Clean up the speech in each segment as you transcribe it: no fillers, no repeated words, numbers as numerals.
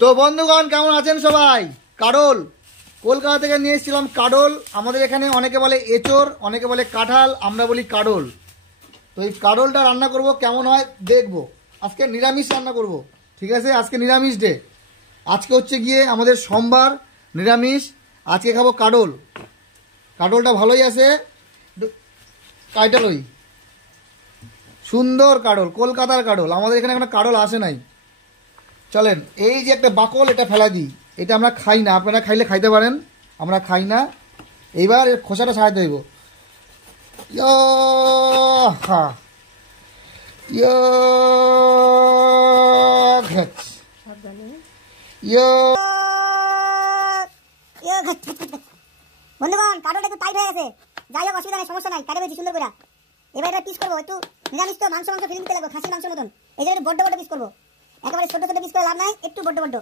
তো বন্ধুগণ কেমন আছেন সবাই? কাডল কলকাতা থেকে নিয়ে এসেছিলাম কাডল। আমাদের এখানে অনেকে বলে এঁচড়, অনেকে বলে কাঁঠাল, আমরা বলি কাডল। তো এই কাডলটা রান্না করব, কেমন হয় দেখবো। আজকে নিরামিষ রান্না করব, ঠিক আছে? আজকে নিরামিষ ডে। আজকে হচ্ছে গিয়ে আমাদের সোমবার, নিরামিষ। আজকে খাবো কাডল। কাডলটা ভালোই আছে, কাইটালই সুন্দর কাডল, কলকাতার কাডল। আমাদের এখানে কোনো কাডল আসে নাই। চলেন, এই যে একটা বাকল, এটা ফেলা দিই। এটা আমরা খাই না, আপনারা খাইলে খাইতে পারেন, আমরা খাই না। এইবার খোসাটা ছাড়াতে হইব। বন্ধুগণ, কাডলটা একটু টাইট হয়ে গেছে। যাই হোক, অসুবিধা নেই, সমস্যা নাই, কাটে পেয়েছি সুন্দর করে। এবার এটা পিস করবো, একটু নিরামিষ তো, মাংস ফিলিং দিতে লাগবে, খাসির মাংসের মতন। এই জন্য বড্ড বড্ড পিস করবো, একেবারে ছোট ছোট পিস করে লাভ নাই, একটু বড্ড বড্ড।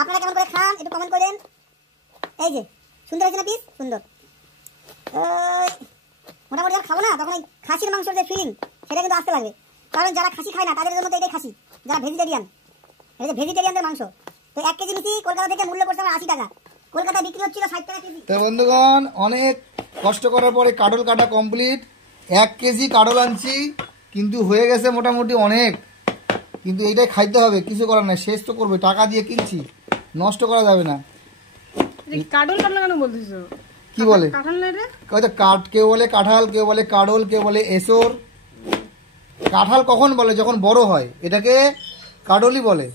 আপনারা কেমন করে খান একটু কমেন্ট করেন। এই যে সুন্দর হয়েছে না পিস? সুন্দর। মোটামুটি যখন খাবো না, তখন এই খাসির মাংসের যে ফিলিং, সেটা কিন্তু আসতে লাগবে। কারণ যারা খাসি খায় না তাদের জন্য তো এটাই খাসি, যারা ভেজিটেরিয়ান, এটা যে ভেজিটেরিয়ানদের মাংস। তো 1 কেজি নিচ্ছি, কলকাতা থেকে মূল্য পড়ছে আমার 80 টাকা, কলকাতায় বিক্রি হচ্ছিল 60 টাকা কেজি। তো বন্ধুগণ, অনেক কষ্ট করার পরে কাডল কাটা কমপ্লিট। 1 কেজি কাডল আনছি, কিন্তু হয়ে গেছে মোটামুটি অনেক। কিন্তু এইটাই খাইতে হবে, কিছু করার নাই, শেষ তো করবে, টাকা দিয়ে কিনছি, নষ্ট করা যাবে না। কাডল কাটলা কেন বলছিস? কি বলে? কাঁঠাল না রে? কেউ বলে কাঁঠাল, কেউ বলে কাডল, কেউ বলে এসর। কাঁঠাল কখন বলে? যখন বড় হয়, এটাকে কাডলই বলে।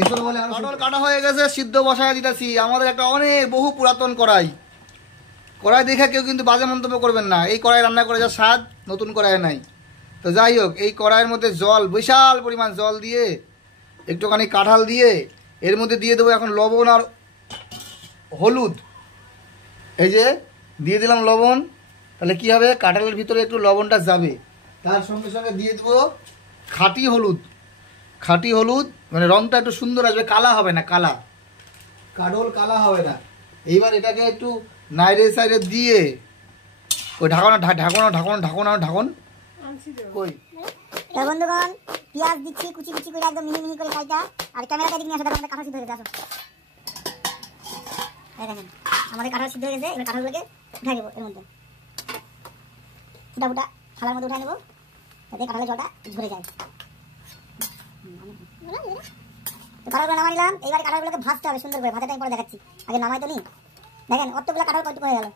এসর বলে। কাডল কাটা হয়ে গেছে, সিদ্ধ বসায় দিতেছি। আমাদের একটা অনেক বহু পুরাতন কড়াই দেখে কেউ কিন্তু বাজে মন্তব্য করবেন না। এই কড়াই রান্না করে যা স্বাদ, নতুন কড়াই নাই। তো যাই হোক, এই কড়াইয়ের মধ্যে জল, বিশাল পরিমাণ জল দিয়ে, একটুখানি কাঁঠাল দিয়ে, এর মধ্যে দিয়ে দেবো এখন লবণ আর হলুদ। এই যে দিয়ে দিলাম লবণ। তাহলে কি হবে, কাঁঠালের ভিতরে একটু লবণটা যাবে। তার সঙ্গে সঙ্গে দিয়ে দেবো খাঁটি হলুদ। খাঁটি হলুদ মানে রংটা একটু সুন্দর আসবে, কালা হবে না, কাডল কালা হবে না। এইবার এটাকে একটু নাইরে সাইডে দিয়ে ওই ঢাকন কই। তো বন্ধুগণ, পেঁয়াজ দিচ্ছি কুচি কুচি করে, একদম মিহি মিহি করে কাইটা। আর ক্যামেরাটা দিকে নিয়ে আসো, আমাদের কাঁঠাল সিদ্ধ হয়ে গেছে। এই দেখেন, আমাদের কাঁঠাল সিদ্ধ হয়ে গেছে। এবার কাঁঠালগুলোকে উঠাই নেবো, এর মধ্যে ফুটা ফুটা থালার মধ্যে উঠাই নেবো, যাতে কাঁঠালের জলটা ঝরে যায়। তো কাঁঠালগুলো নামাই নিলাম। এইবার কাঁঠালগুলোকে ভাজতে হবে সুন্দর করে, ভাজাটা আমি পরে দেখাচ্ছি, আগে নামাই তো নি। দেখেন অতগুলো কাঁঠাল কতটুকু হয়ে গেল।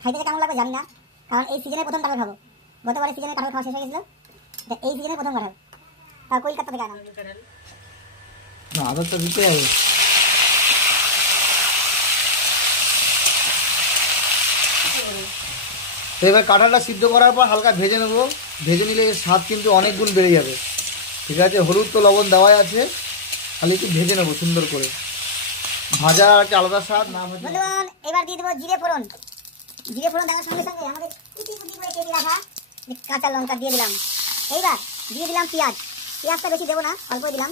খাইতে কেমন লাগবে জানি না, কারণ এই সিজনের প্রথম কাঁঠাল খাবো। গতবারের সিজনে কাঁঠাল খাওয়া শেষ হয়ে গেছিল, এই সিজনের প্রথম কাঁঠাল। আর কলকাতা থেকে আনা না, আদারটা দিতে হবে। তো এবার কাঁঠালটা সিদ্ধ করার পর হালকা ভেজে নেবো। ভেজে নিলে এর স্বাদ কিন্তু অনেক গুণ বেড়ে যাবে, ঠিক আছে? হলুদ তো লবণ দেওয়াই আছে, খালি একটু ভেজে নেবো সুন্দর করে। ভাজা একটা আলাদা স্বাদ, না ভাজা। বন্ধুগণ, এবার দিয়ে দেবো জিরে ফোড়ন। জিরে ফোড়ন দেওয়ার সঙ্গে সঙ্গে আমাদের কুচি কুচি করে কেটে রাখা কাঁচা লঙ্কা দিয়ে দিলাম। এইবার দিয়ে দিলাম পেঁয়াজ। পেঁয়াজটা বেশি দেবো না, অল্প দিলাম,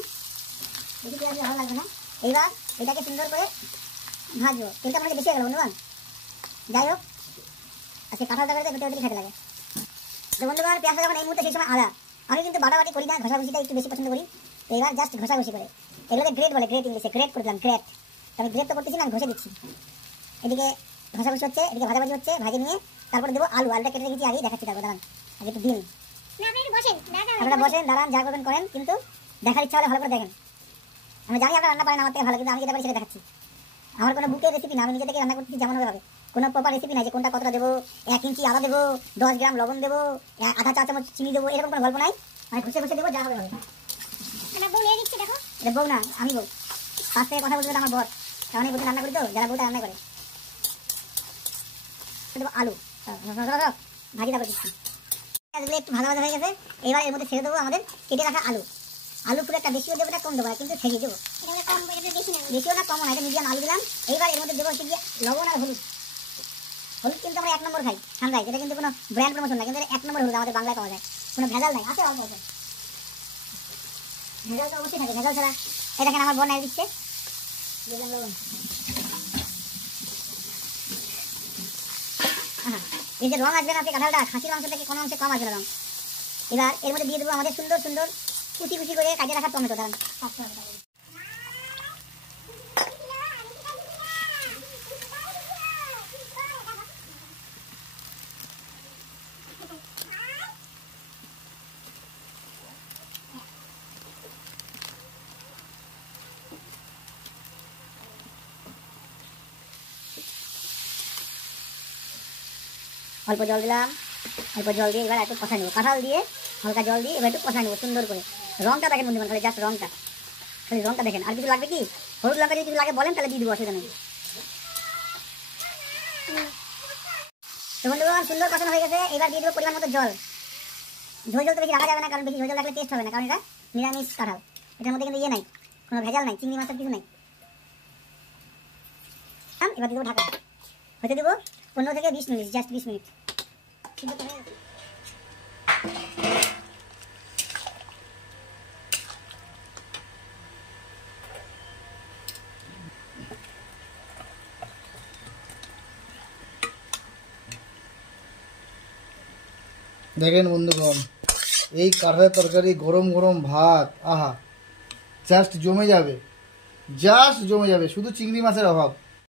বেশি পেঁয়াজ ভালো লাগবে না। এইবার এটাকে সুন্দর করে ভাজবো। তেলটা আমাকে বেশি হয়ে গেল বন্ধুগণ। যাই হোক, আজকে কাঁঠাল তরকারিতে ভেতরে খেতে লাগে। তো বন্ধুগণ, পেঁয়াজটা যখন এই মুহূর্তে সেই সময় আদা, আমি কিন্তু বাটাবাটি করি না, ঘষাঘষিটা একটু বেশি পছন্দ করি। তো এবার জাস্ট ঘষাঘষি করে, এগুলোকে গ্রেট বলে, গ্রেট ইংলিশে গ্রেট করে দিলাম, গ্রেট। আমি গ্রেট তো করতেছি না, আমি ঘষে দিচ্ছি। এদিকে ঘষাঘষি হচ্ছে, এদিকে ভাজাভাজি হচ্ছে, ভাজি নিয়ে তারপরে দেবো আলু। আলুটা কেটে রেখেছি, আগেই দেখাচ্ছি। তারপর দাঁড়ান, আগে একটু দিন, আপনারা বসেন, দাঁড়ান, যা করবেন করেন, কিন্তু দেখার ইচ্ছা হলে ভালো করে দেখেন। আমি জানি আপনারা রান্না পারেন আমার থেকে ভালো, কিন্তু আমি যেটা পারি সেটা দেখাচ্ছি। আমার কোনো বুকের রেসিপি না, আমি নিজে থেকে রান্না করতেছি যেমন হবে। কোনো প্রপার রেসিপি নাই যে কোনটা কতটা দেবো, 1 ইঞ্চি আদা দেবো, 10 গ্রাম লবণ দেবো, আধা চা চামচ চিনি দেবো, এরকম কোনো গল্প নাই। আমি ঘষে ঘষে দেবো, যা হবে হবে। এটা বউ না, আমি বউ। পাশ থেকে কথা বলতে আমার বর, কারণ এই বলতে রান্না করি তো, যারা বউটা রান্না করে। দেবো আলু, ভাজিটা করে দিচ্ছি। একটু ভাজা ভাজা হয়ে গেছে। এবার এর মধ্যে ছেড়ে দেবো আমাদের কেটে রাখা আলু। আলু পুরো একটা বেশিও দেবো না, কম দেবো না, কিন্তু ছেড়ে দেবো। বেশিও না কমও না, এটা মিডিয়াম আলু দিলাম। এইবার এর মধ্যে দেবো হচ্ছে গিয়ে লবণ আর হলুদ। হলুদ কিন্তু আমরা 1 নম্বর খাই ঠান্ডায়, এটা কিন্তু কোনো ব্র্যান্ড প্রমোশন না, কিন্তু 1 নম্বর হলুদ আমাদের বাংলায় পাওয়া যায়, কোনো ভেজাল নাই। আছে অল্প অল্প ভেজাল তো অবশ্যই থাকে, ভেজাল ছাড়া। এই দেখেন আমার বোন নাই দিচ্ছে, দিলাম লবণ। এই যে রং আসবে না কাঁঠালটা, খাসির মাংস থেকে কোনো অংশে কম আসবে রং। এবার এর মধ্যে দিয়ে দেবো আমাদের সুন্দর সুন্দর কুচি কুচি করে কাটিয়ে রাখা টমেটো। দাঁড়ান, অল্প জল দিলাম, অল্প জল দিয়ে এবার একটু কষা নেবো, কাঁঠাল দিয়ে হালকা জল দিয়ে এবার একটু কষা নেবো সুন্দর করে। রঙটা দেখেন বন্ধুগণ, খালি জাস্ট রঙটা, খালি রঙটা দেখেন। আর কিছু লাগবে কি? হলুদ লঙ্কা যদি কিছু লাগে বলেন তাহলে দিয়ে দিব, অসুবিধা নেই। তো বন্ধুগণ সুন্দর কষানো হয়ে গেছে, এবার দিয়ে দেবো পরিমাণ মতো জল। ঝোল ঝোল তো বেশি রাখা যাবে না, কারণ বেশি ঝোল ঝোল রাখলে টেস্ট হবে না, কারণ এটা নিরামিষ কাঁঠাল। এটার মধ্যে কিন্তু ইয়ে নাই, কোনো ভেজাল নাই, চিংড়ি মাছের কিছু নাই। এবার দিয়ে দেবো ঢাকা, হতে দেবো 15 থেকে 20 মিনিট, জাস্ট 20 মিনিট। দেখেন বন্ধুগণ, এই কাঁঠালের তরকারি গরম গরম ভাত, আহা জাস্ট জমে যাবে, জাস্ট জমে যাবে। শুধু চিংড়ি মাছের অভাব।